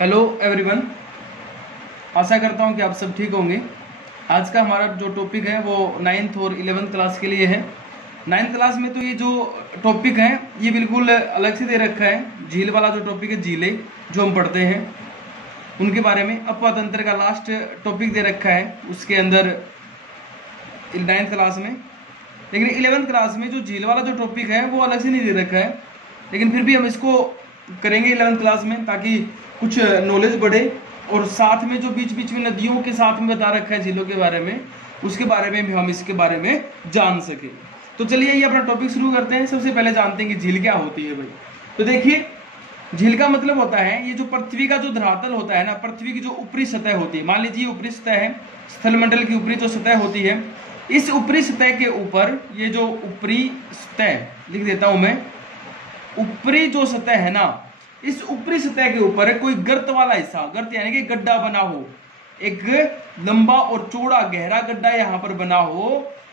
Hello everyone, आशा करता हूं कि आप सब ठीक होंगे। आज का हमारा जो टॉपिक है वो 9th और 11th क्लास के लिए है। 9th क्लास में तो ये जो टॉपिक है ये बिल्कुल अलग से दे रखा है। झील वाला जो टॉपिक है, झीलें जो हम पढ़ते हैं उनके बारे में अपतंत्र का लास्ट टॉपिक दे रखा है उसके अंदर 9th क्लास में। लेकिन 11th क्लास में जो झील वाला जो टॉपिक है वो अलग से नहीं दे रखा है, लेकिन फिर भी हम इसको करेंगे 11th क्लास में ताकि कुछ नॉलेज बढ़े। और साथ में जो बीच बीच में नदियों के साथ में बता रखा है झीलों के बारे में, उसके बारे में भी हम इसके बारे में जान सके। तो चलिए ये अपना टॉपिक शुरू करते हैं। सबसे पहले जानते हैं कि झील क्या होती है भाई। तो देखिए, झील का मतलब होता है ये जो पृथ्वी का जो धरातल होता है ना, पृथ्वी की जो ऊपरी सतह होती है, मान लीजिए ऊपरी सतह है, स्थलमंडल की ऊपरी जो सतह होती है, इस ऊपरी सतह के ऊपर ये जो ऊपरी सतह लिख देता हूं मैं, ऊपरी जो सतह है ना, इस ऊपरी सतह के ऊपर कोई गर्त वाला हिस्सा, गर्त यानी कि गड्ढा बना हो, एक लंबा और चौड़ा गहरा गड्ढा यहां पर बना हो,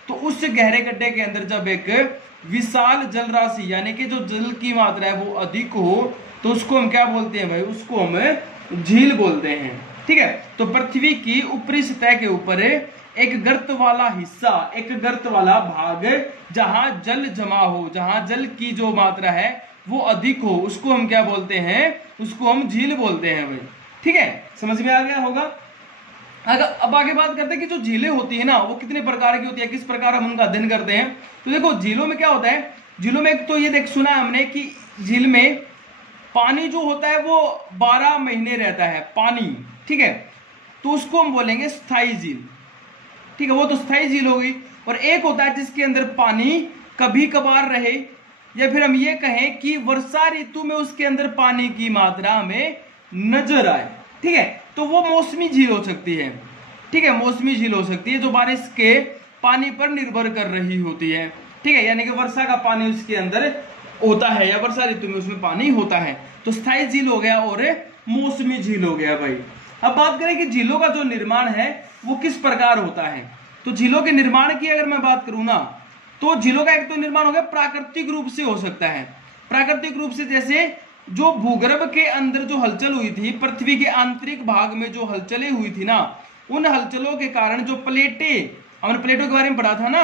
तो उस गहरे गड्ढे के अंदर जब एक विशाल जल राशि यानी कि जो जल की मात्रा है वो अधिक हो, तो उसको हम क्या बोलते हैं भाई, उसको हम झील बोलते हैं। ठीक है, तो पृथ्वी की ऊपरी सतह के ऊपर एक गर्त वाला हिस्सा, एक गर्त वाला भाग जहां जल जमा हो, जहां जल की जो मात्रा है वो अधिक हो, उसको हम क्या बोलते हैं, उसको हम झील बोलते हैं भाई। ठीक है, समझ में आ गया होगा। अब आगे बात करते हैं कि जो झीलें होती है ना वो कितने प्रकार की होती है, किस प्रकार हम उनका अध्ययन करते हैं। तो देखो, झीलों में क्या होता है, झीलों में एक तो ये देख सुना है हमने कि झील में पानी जो होता है वो 12 महीने रहता है पानी। ठीक है, तो उसको हम बोलेंगे स्थायी झील। ठीक है, वो तो स्थायी झील होगी। और एक होता है जिसके अंदर पानी कभी कभार रहे, या फिर हम ये कहें कि वर्षा ऋतु में उसके अंदर पानी की मात्रा हमें नजर आए। ठीक है, तो वो मौसमी झील हो सकती है। ठीक है, मौसमी झील हो सकती है जो बारिश के पानी पर निर्भर कर रही होती है। ठीक है, यानी कि वर्षा का पानी उसके अंदर होता है या वर्षा ऋतु में उसमें पानी होता है, तो स्थायी झील हो गया और मौसमी झील हो गया भाई। अब बात करें कि झीलों का जो निर्माण है वो किस प्रकार होता है। तो झीलों के निर्माण की अगर मैं बात करूं ना, तो झीलों का एक तो निर्माण हो गया प्राकृतिक रूप से हो सकता है। प्राकृतिक रूप से जैसे जो भूगर्भ के अंदर जो हलचल हुई थी, पृथ्वी के आंतरिक भाग में जो हलचलें हुई थी ना, उन हलचलों के कारण जो प्लेटें, हमने प्लेटों के बारे में पढ़ा था ना,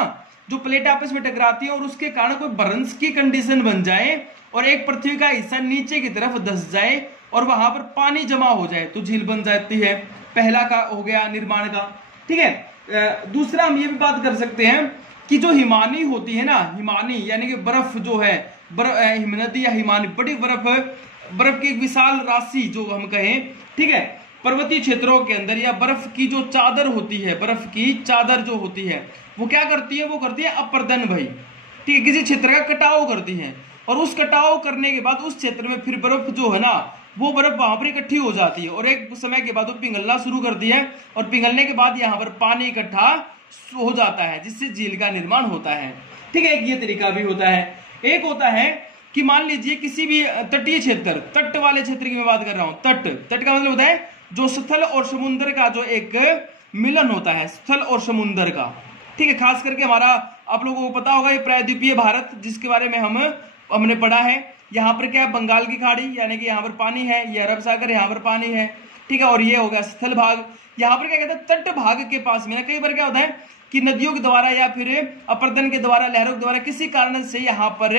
जो प्लेटें आपस में टकराती है और उसके कारण कोई बरंस की कंडीशन बन जाए और एक पृथ्वी का हिस्सा नीचे की तरफ धंस जाए और वहां पर पानी जमा हो जाए, तो झील बन जाती है। पहला का हो गया निर्माण का। ठीक है, दूसरा हम ये भी बात कर सकते हैं कि जो हिमानी होती है ना, हिमानी यानी कि बर्फ जो है, हिमनदी या हिमानी, बड़ी बर्फ की एक विशाल राशि जो हम कहें। ठीक है, पर्वतीय क्षेत्रों के अंदर या बर्फ की जो चादर होती है, बर्फ की चादर जो होती है वो क्या करती है, वो करती है अपर्दन भाई। ठीक है, किसी क्षेत्र का कटाव करती है और उस कटाव करने के बाद उस क्षेत्र में फिर बर्फ जो है ना, वो बर्फ वहां पर इकट्ठी हो जाती है और एक समय के बाद वो पिघलना शुरू करती है और पिघलने के बाद यहाँ पर पानी इकट्ठा हो जाता है, जिससे झील का निर्माण होता है। ठीक है, एक ये तरीका भी होता है। एक होता है कि मान लीजिए किसी भी तटीय क्षेत्र, तट वाले क्षेत्र की मैं बात कर रहा हूं। तट का मतलब होता है जो स्थल और समुद्र का जो एक मिलन होता है, स्थल और समुद्र का। ठीक है, खास करके हमारा, आप लोगों को पता होगा, ये प्रायद्वीपीय भारत जिसके बारे में हमने पढ़ा है। यहाँ पर क्या है, बंगाल की खाड़ी यानी कि यहाँ पर पानी है, ये अरब सागर यहाँ पर पानी है। ठीक है, और ये हो गया स्थल भाग। यहाँ पर क्या कहते हैं, तट भाग के पास में ना कई बार क्या होता है कि नदियों के द्वारा या फिर अपर्दन के द्वारा, लहरों के द्वारा किसी कारण से यहाँ पर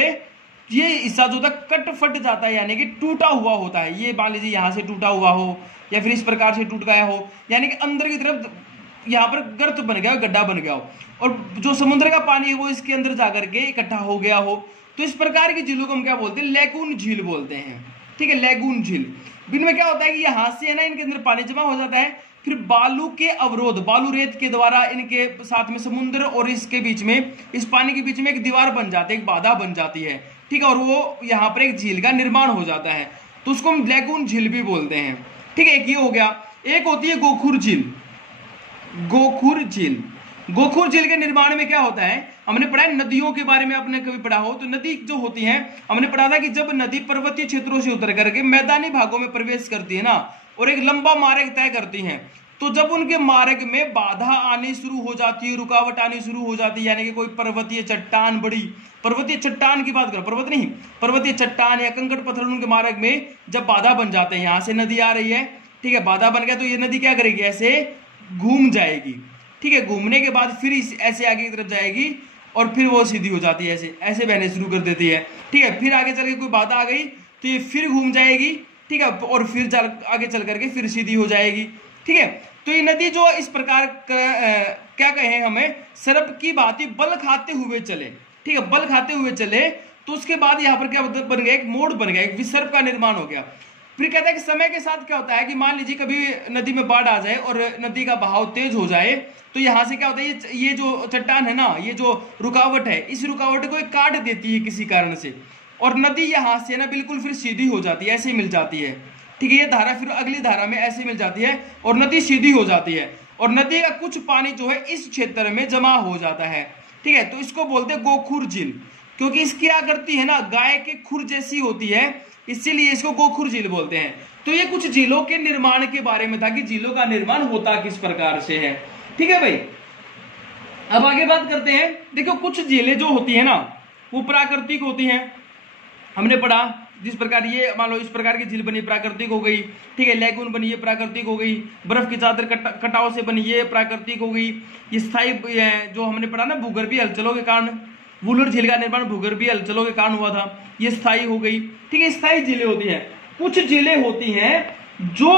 ये हिस्सा जो होता है कट फट जाता है, यानी कि टूटा हुआ होता है। ये मान लीजिए यहाँ से टूटा हुआ हो या फिर इस प्रकार से टूट गया हो, यानी कि अंदर की तरफ यहाँ पर गर्त बन गया हो, गड्ढा बन गया हो, और जो समुद्र का पानी है वो इसके अंदर जाकर के इकट्ठा हो गया हो। तो इस प्रकार की झीलों को हम क्या बोलते हैं, लैगून झील बोलते हैं। ठीक है, लैगून झील। इनमें क्या होता है कि यहाँ से है ना, इनके अंदर पानी जमा हो जाता है, फिर बालू के अवरोध, बालू रेत के द्वारा इनके साथ में समुद्र और इसके बीच में, इस पानी के बीच में एक दीवार बन जाती है, एक बाधा बन जाती है। ठीक है, और वो यहाँ पर एक झील का निर्माण हो जाता है, तो उसको हम लैगून झील भी बोलते हैं। ठीक है, एक ये हो गया। एक होती है गोखुर झील। गोखुर झील, गोखुर झील के निर्माण में क्या होता है, हमने पढ़ा है नदियों के बारे में, आपने कभी पढ़ा हो तो नदी जो होती है, हमने पढ़ा था कि जब नदी पर्वतीय क्षेत्रों से उतर करके मैदानी भागों में प्रवेश करती है ना और एक लंबा मार्ग तय करती हैं, तो जब उनके मार्ग में बाधा आनी शुरू हो जाती है, रुकावट आनी शुरू हो जाती है, यानी कि कोई पर्वतीय चट्टान, बड़ी पर्वतीय चट्टान की बात करो, पर्वत नहीं, पर्वतीय चट्टान या कंकड़ पत्थर उनके मार्ग में जब बाधा बन जाते हैं, यहां से नदी आ रही है, ठीक है, बाधा बन गया तो ये नदी क्या करेगी, ऐसे घूम जाएगी, ठीक है, घूमने के बाद फिर ऐसे आगे की तरफ जाएगी और फिर वो सीधी हो जाती है, ऐसे ऐसे बहने शुरू कर देती है, ठीक है, फिर आगे चल के कोई बाधा आ गई तो ये फिर घूम जाएगी, ठीक है, और फिर आगे चल करके फिर सीधी हो जाएगी, ठीक है। तो ये नदी जो इस प्रकार क्या कहें हमें, सर्प की भांति बल खाते हुए चले, ठीक है, बल खाते हुए चले, तो उसके बाद यहाँ पर क्या बन गया, एक मोड़ बन गया, एक विसर्प का निर्माण हो गया। फिर कहता है कि समय के साथ क्या होता है कि मान लीजिए कभी नदी में बाढ़ आ जाए और नदी का बहाव तेज हो जाए, तो यहां से क्या होता है, ये जो चट्टान है ना, ये जो रुकावट है, इस रुकावट को काट देती है किसी कारण से, और नदी यहां से ना बिल्कुल फिर सीधी हो जाती है, ऐसे मिल जाती है, ठीक है, ये धारा फिर अगली धारा में ऐसे मिल जाती है और नदी सीधी हो जाती है, और नदी का कुछ पानी जो है इस क्षेत्र में जमा हो जाता है, ठीक है, तो इसको बोलते हैं गोखुर झील, क्योंकि इसकी आकृति है ना गाय के खुर जैसी होती है, इसीलिए इसको गोखुर झील बोलते हैं। तो ये कुछ झीलों के निर्माण के बारे में था कि झीलों का निर्माण होता किस प्रकार से है, ठीक है भाई। अब आगे बात करते हैं, देखो कुछ झीलें जो होती है ना वो प्राकृतिक होती हैं, हमने पढ़ा, जिस प्रकार ये मान लो इस प्रकार की झील बनी प्राकृतिक हो गई, ठीक है, लेगून बनी ये प्राकृतिक हो गई, बर्फ की चादर कटाव से बनी ये प्राकृतिक हो गई, ये स्थायी जो हमने पढ़ा ना भूगर्भीय हलचलों के कारण, वुलर झील का निर्माण भूगर्भीय हलचलों के कारण हुआ था, ये स्थायी हो गई, ठीक है, स्थायी झीलें होती हैं। कुछ झीलें होती हैं जो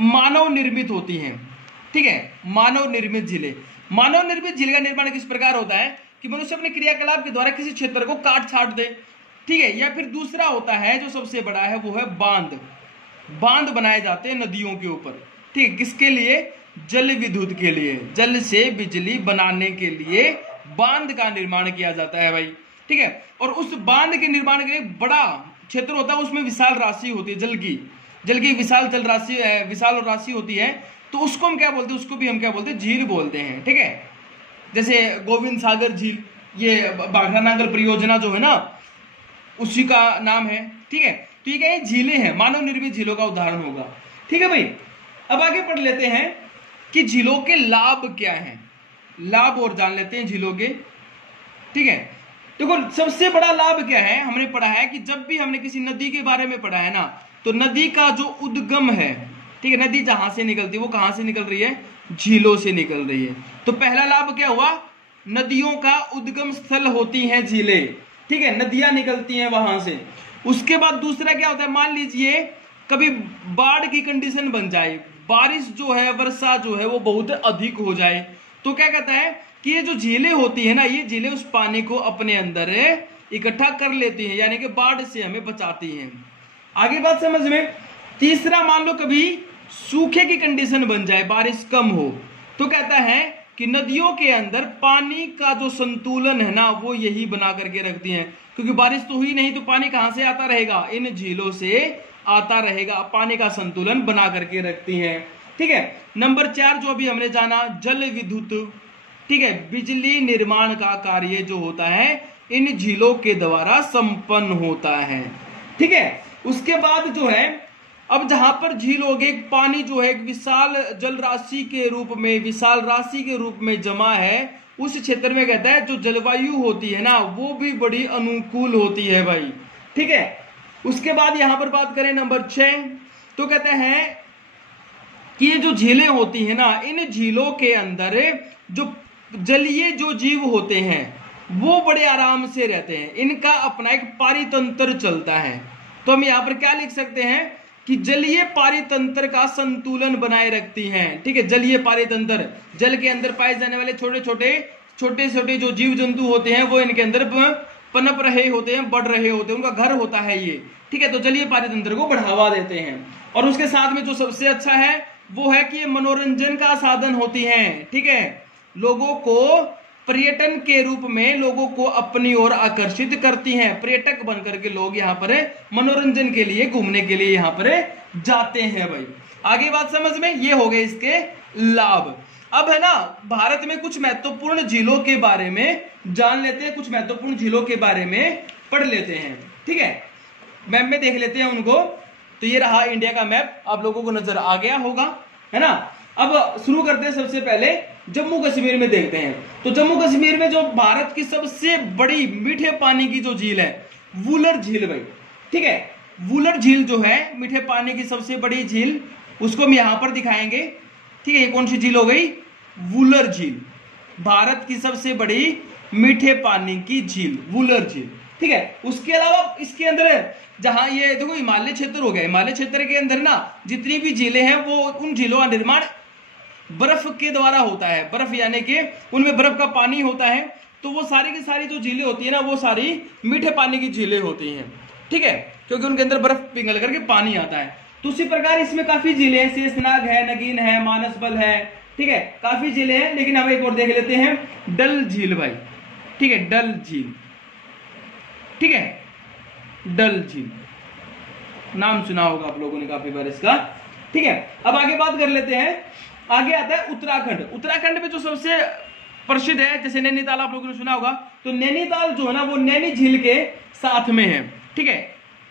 मानव निर्मित होती हैं, ठीक है, मानव निर्मित झीलें। मानव निर्मित झील का निर्माण किस प्रकार होता है कि मनुष्य अपने क्रियाकलाप के द्वारा किसी क्षेत्र को काट छाट दे, ठीक है, या फिर दूसरा होता है जो सबसे बड़ा है वो है बांध, बांध बनाए जाते हैं नदियों के ऊपर, ठीक है, किसके लिए, जल विद्युत के लिए, जल से बिजली बनाने के लिए बांध का निर्माण किया जाता है भाई, ठीक है, और उस बांध के निर्माण के लिए बड़ा क्षेत्र होता है, उसमें विशाल राशि होती है, जल की विशाल जल राशि, विशाल राशि होती है, तो उसको हम क्या बोलते हैं, उसको भी हम क्या बोलते हैं, झील बोलते हैं, ठीक है। जैसे गोविंद सागर झील, ये बाघा नांगल परियोजना जो है ना उसी का नाम है, ठीक है, तो ये क्या है, झीलें हैं, मानव निर्मित झीलों का उदाहरण होगा, ठीक है भाई। अब आगे पढ़ लेते हैं कि झीलों के लाभ क्या हैं, लाभ और जान लेते हैं झीलों के, ठीक है। देखो सबसे बड़ा लाभ क्या है, हमने पढ़ा है कि जब भी हमने किसी नदी के बारे में पढ़ा है ना, तो नदी का जो उद्गम है, ठीक है, नदी जहां से निकलती है वो कहां से निकल रही है, झीलों से निकल रही है। तो पहला लाभ क्या हुआ, नदियों का उद्गम स्थल होती हैं झीलें, ठीक है, नदियां निकलती हैं वहां से। उसके बाद दूसरा क्या होता है, मान लीजिए कभी बाढ़ की कंडीशन बन जाए, बारिश जो है, वर्षा जो है वो बहुत अधिक हो जाए, तो क्या कहता है कि ये जो झीलें होती है ना, ये झीलें उस पानी को अपने अंदर इकट्ठा कर लेती हैं, यानी कि बाढ़ से हमें बचाती हैं। आगे बात समझ में। तीसरा, मान लो कभी सूखे की कंडीशन बन जाए, बारिश कम हो, तो कहता है कि नदियों के अंदर पानी का जो संतुलन है ना वो यही बना करके रखती हैं, क्योंकि बारिश तो हुई नहीं तो पानी कहां से आता रहेगा, इन झीलों से आता रहेगा, पानी का संतुलन बना करके रखती हैं, ठीक है। नंबर 4 जो अभी हमने जाना, जल विद्युत, ठीक है, बिजली निर्माण का कार्य जो होता है इन झीलों के द्वारा संपन्न होता है, ठीक है। उसके बाद जो है, अब जहां पर झील हो गई, पानी जो है एक विशाल जल राशि के रूप में, विशाल राशि के रूप में जमा है, उस क्षेत्र में कहता है जो जलवायु होती है ना वो भी बड़ी अनुकूल होती है भाई, ठीक है। उसके बाद यहां पर बात करें नंबर 6, तो कहते हैं कि ये जो झीलें होती है ना, इन झीलों के अंदर जो जलीय जो जीव होते हैं वो बड़े आराम से रहते हैं, इनका अपना एक पारितंत्र चलता है। तो हम यहाँ पर क्या लिख सकते हैं कि जलीय पारितंत्र का संतुलन बनाए रखती हैं, ठीक है। जलीय पारितंत्र, जल के अंदर पाए जाने वाले छोटे छोटे जो जीव जंतु होते हैं वो इनके अंदर पनप रहे होते हैं, बढ़ रहे होते हैं, उनका घर होता है ये, ठीक है। तो जलीय पारितंत्र को बढ़ावा देते हैं। और उसके साथ में जो सबसे अच्छा है वो है कि ये मनोरंजन का साधन होती हैं, ठीक है। लोगों को पर्यटन के रूप में लोगों को अपनी ओर आकर्षित करती हैं, पर्यटक बनकर के लोग यहाँ पर मनोरंजन के लिए, घूमने के लिए यहाँ पर जाते हैं भाई। आगे बात समझ में, ये हो गए इसके लाभ। अब है ना, भारत में कुछ महत्वपूर्ण झीलों के बारे में जान लेते हैं, कुछ महत्वपूर्ण झीलों के बारे में पढ़ लेते हैं, ठीक है। मैप में देख लेते हैं उनको। तो ये रहा इंडिया का मैप, आप लोगों को नजर आ गया होगा, है ना। अब शुरू करते हैं, सबसे पहले जम्मू कश्मीर में देखते हैं। तो जम्मू कश्मीर में जो भारत की सबसे बड़ी मीठे पानी की जो झील है, वुलर झील भाई, ठीक है। वुलर झील जो है मीठे पानी की सबसे बड़ी झील, उसको हम यहां पर दिखाएंगे, ठीक है। ये कौन सी झील हो गई? वुलर झील, भारत की सबसे बड़ी मीठे पानी की झील वुलर झील, ठीक है। उसके अलावा इसके अंदर जहां ये देखो हिमालय क्षेत्र हो गया, हिमालय क्षेत्र के अंदर ना जितनी भी झीलें हैं वो उन झीलों का निर्माण बर्फ के द्वारा होता है, बर्फ यानी कि उनमें बर्फ का पानी होता है। तो वो सारी की सारी जो झीलें होती है ना, वो सारी मीठे पानी की झीलें होती हैं, ठीक है, क्योंकि उनके अंदर बर्फ पिघल करके पानी आता है। तो उसी प्रकार इसमें काफी झीलें हैं, शेषनाग है, नगीन है, मानसबल है, ठीक है, काफी झीलें हैं। लेकिन हम एक और देख लेते हैं, डल झील भाई, ठीक है, डल झील, ठीक है, डल झील नाम सुना होगा आप लोगों ने काफी बार इसका, ठीक है। अब आगे बात कर लेते हैं, आगे आता है उत्तराखंड। उत्तराखंड में जो सबसे प्रसिद्ध है, जैसे नैनीताल आप लोगों ने सुना होगा, तो नैनीताल जो है ना वो नैनी झील के साथ में है, ठीक है।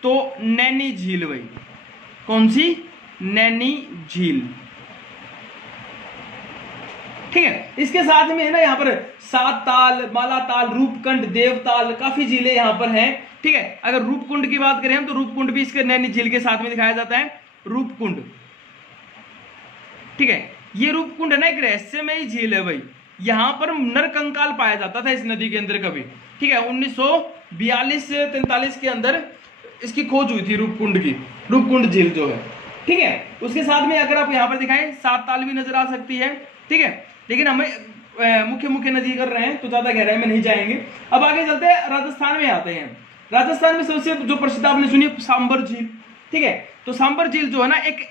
तो नैनी झील भाई, कौन सी? नैनी झील, ठीक है। इसके साथ में है ना यहाँ पर सात ताल, मालाताल, रूपकुंड, देवताल, काफी झीलें यहाँ पर हैं, ठीक है। अगर रूपकुंड की बात करें हम तो रूपकुंड भी इसके नैनी झील के साथ में दिखाया जाता है, रूपकुंड, ठीक है। ये रूपकुंड है ना एक रहस्यमयी झील है भाई, यहां पर नरकंकाल पाया जाता था इस नदी के अंदर कभी, ठीक है। 1942-43 के अंदर इसकी खोज हुई थी रूपकुंड की, रूपकुंड झील जो है, ठीक है। उसके साथ में अगर आप यहां पर दिखाएं, सात ताल भी नजर आ सकती है, ठीक है। लेकिन हमें मुख्य नदी कर रहे हैं तो ज्यादा गहराई में नहीं जाएंगे। अब आगे चलते हैं, राजस्थान में आते हैं। राजस्थान में सबसे जो प्रसिद्ध आपने सुनी सांबर झील, ठीक है। तो सांबर झील जो है ना एक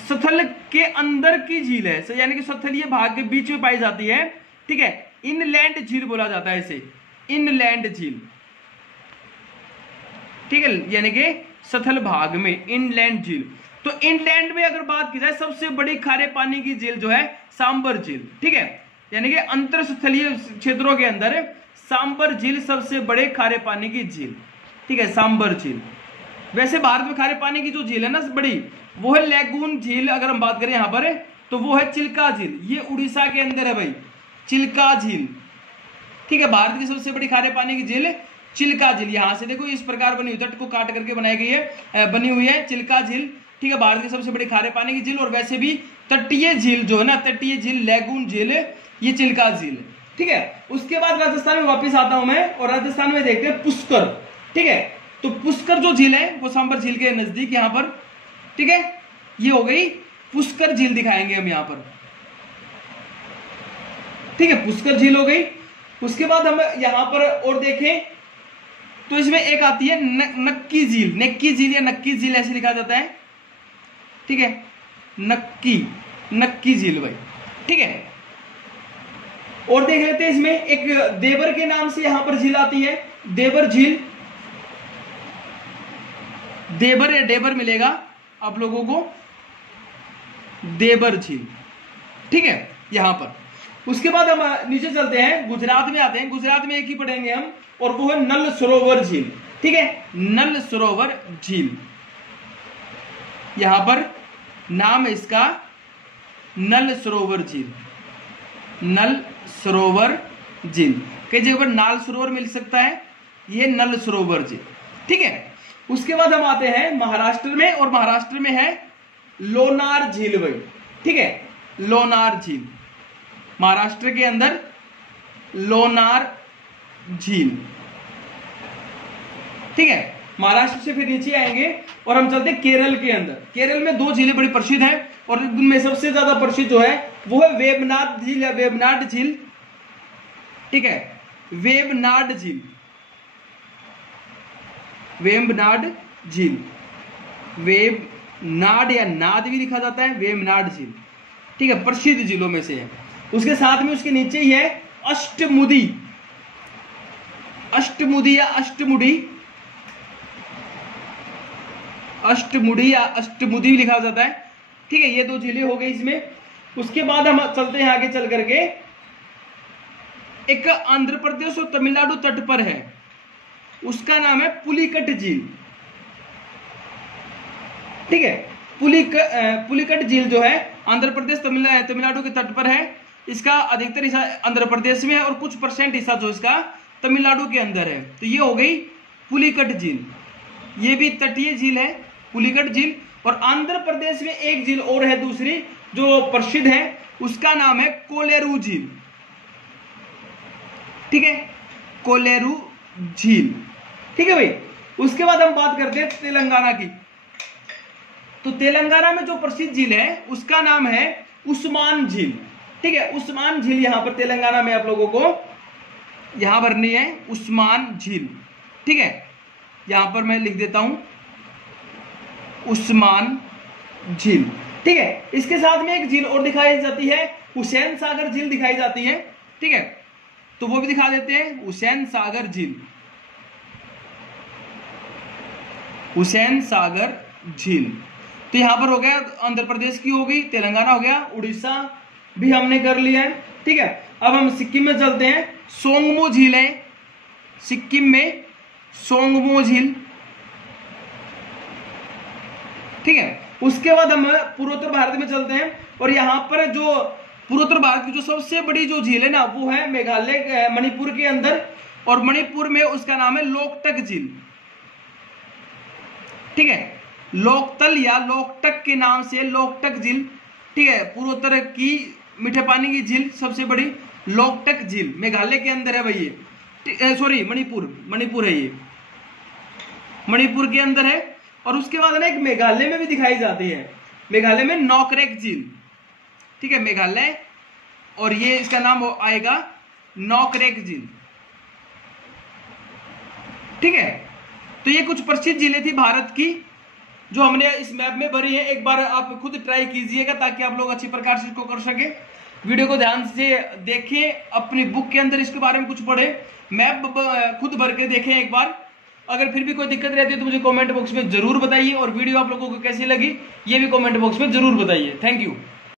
स्थल के अंदर की झील है, यानी कि स्थलीय भाग के बीच में पाई जाती है, ठीक है। इनलैंड झील बोला जाता है इसे, इनलैंड झील, ठीक है, यानी कि स्थल भाग में इनलैंड झील। तो इनलैंड में अगर बात की जाए, सबसे बड़ी खारे पानी की झील जो है सांबर झील, ठीक है, यानी कि अंतर स्थलीय क्षेत्रों के अंदर सांबर झील सबसे बड़े खारे पानी की झील, ठीक है, सांबर झील। वैसे भारत में खारे पानी की जो झील है ना बड़ी, वो है लैगून झील। अगर हम बात करें यहां पर तो वो है चिल्का झील, ये उड़ीसा के अंदर है भाई, चिल्का झील, ठीक है। भारत की सबसे बड़ी खारे पानी की झील चिल्का झील, यहां से देखो इस प्रकार बनी हुई, तट को काट करके बनाई गई है, बनी हुई है चिल्का झील, ठीक है, भारत की सबसे बड़ी खारे पानी की झील। और वैसे भी तटीय झील जो है ना, तटीय झील लैगून झील, ये चिल्का झील, ठीक है। उसके बाद राजस्थान में वापिस आता हूं मैं, और राजस्थान में देखते हैं पुष्कर, ठीक है। तो पुष्कर जो झील है वो सांबर झील के नजदीक यहां पर, ठीक है, ये हो गई पुष्कर झील, दिखाएंगे हम यहां पर, ठीक है, पुष्कर झील हो गई। उसके बाद हम यहां पर और देखें तो इसमें एक आती है नक्की झील, नक्की झील या नक्की झील ऐसे लिखा जाता है, ठीक है, नक्की झील भाई, ठीक है। और देख लेते हैं इसमें एक देवर के नाम से यहां पर झील आती है, देवर झील, देवर या डेबर मिलेगा आप लोगों को, देवर झील, ठीक है, यहां पर। उसके बाद हम नीचे चलते हैं, गुजरात में आते हैं। गुजरात में एक ही पढ़ेंगे हम, और वो है नल सरोवर झील, ठीक है, नल सरोवर झील, यहां पर नाम है इसका नल सरोवर झील, नल सरोवर झील। कई जगह पर नाल सरोवर मिल सकता है, यह नल सरोवर झील, ठीक है। उसके बाद हम आते हैं महाराष्ट्र में, और महाराष्ट्र में है लोनार झील भाई, ठीक है, लोनार झील, महाराष्ट्र के अंदर लोनार झील, ठीक है। महाराष्ट्र से फिर नीचे आएंगे और हम चलते हैं केरल के अंदर। केरल में दो झीलें बड़ी प्रसिद्ध हैं, और उनमें सबसे ज्यादा प्रसिद्ध जो है वो है वेबनाड झील या वेबनाड झील, ठीक है, वेबनाड झील, वेबनाड झील, वेबनाड या नाद भी लिखा जाता है, वेबनाड झील, ठीक है, प्रसिद्ध झीलों में से है। उसके साथ में उसके नीचे ही है अष्टमुदी, अष्टमुदी या अष्टमुडी, अष्टमुडी या अष्टमुदी भी लिखा जाता है, ठीक है, ये दो झीलें हो गई इसमें। उसके बाद हम चलते हैं आगे चल करके, एक आंध्र प्रदेश और तमिलनाडु तट पर है, उसका नाम है पुलिकट झील, ठीक है, पुलिकट झील जो है आंध्र प्रदेश तमिलनाडु के तट पर है। इसका अधिकतर हिस्सा आंध्र प्रदेश में है और कुछ % हिस्सा जो इसका तमिलनाडु के अंदर है। तो ये हो गई पुलिकट झील, ये भी तटीय झील है पुलिकट झील। और आंध्र प्रदेश में एक झील और है दूसरी जो प्रसिद्ध है, उसका नाम है कोलेरू झील। ठीक है, कोलेरू झील। ठीक है भाई। उसके बाद हम बात करते हैं तेलंगाना की। तो तेलंगाना में जो प्रसिद्ध झील है उसका नाम है उस्मान झील। ठीक है, उस्मान झील यहां पर तेलंगाना में आप लोगों को यहां भरनी है, उस्मान झील। ठीक है, यहां पर मैं लिख देता हूं उस्मान झील। ठीक है, इसके साथ में एक झील और दिखाई जाती है, हुसैन सागर झील दिखाई जाती है। ठीक है, तो वो भी दिखा देते हैं, हुसैन सागर झील। हुसैन सागर झील। तो यहां पर हो गया आंध्र प्रदेश की हो गई, तेलंगाना हो गया, उड़ीसा भी हमने कर लिया है। ठीक है, अब हम सिक्किम में चलते हैं। सोंगमो झील है सिक्किम में, सोंगमो झील। ठीक है, उसके बाद हम पूर्वोत्तर भारत में चलते हैं और यहां पर जो पूर्वोत्तर भारत की जो सबसे बड़ी जो झील है ना वो है मेघालय मणिपुर के अंदर, और मणिपुर में उसका नाम है लोकटक झील। ठीक है, लोकतल या लोकटक के नाम से लोकटक झील। ठीक है, पूर्वोत्तर की मीठे पानी की झील सबसे बड़ी लोकटक झील मेघालय के अंदर है भाई ये, सॉरी मणिपुर है, ये मणिपुर के अंदर है। और उसके बाद ना एक मेघालय में भी दिखाई जाती है, मेघालय में नॉकरेक झील। ठीक है, मेघालय, और ये इसका नाम आएगा नॉकरेक झील। ठीक है, तो ये कुछ प्रसिद्ध झीलें थी भारत की जो हमने इस मैप में भरी है। एक बार आप खुद ट्राई कीजिएगा ताकि आप लोग अच्छी प्रकार से इसको कर सके। वीडियो को ध्यान से देखें, अपनी बुक के अंदर इसके बारे में कुछ पढ़ें, मैप खुद भर के देखें एक बार। अगर फिर भी कोई दिक्कत रहती है तो मुझे कमेंट बॉक्स में जरूर बताइए, और वीडियो आप लोगों को कैसी लगी ये भी कमेंट बॉक्स में जरूर बताइए। Thank you.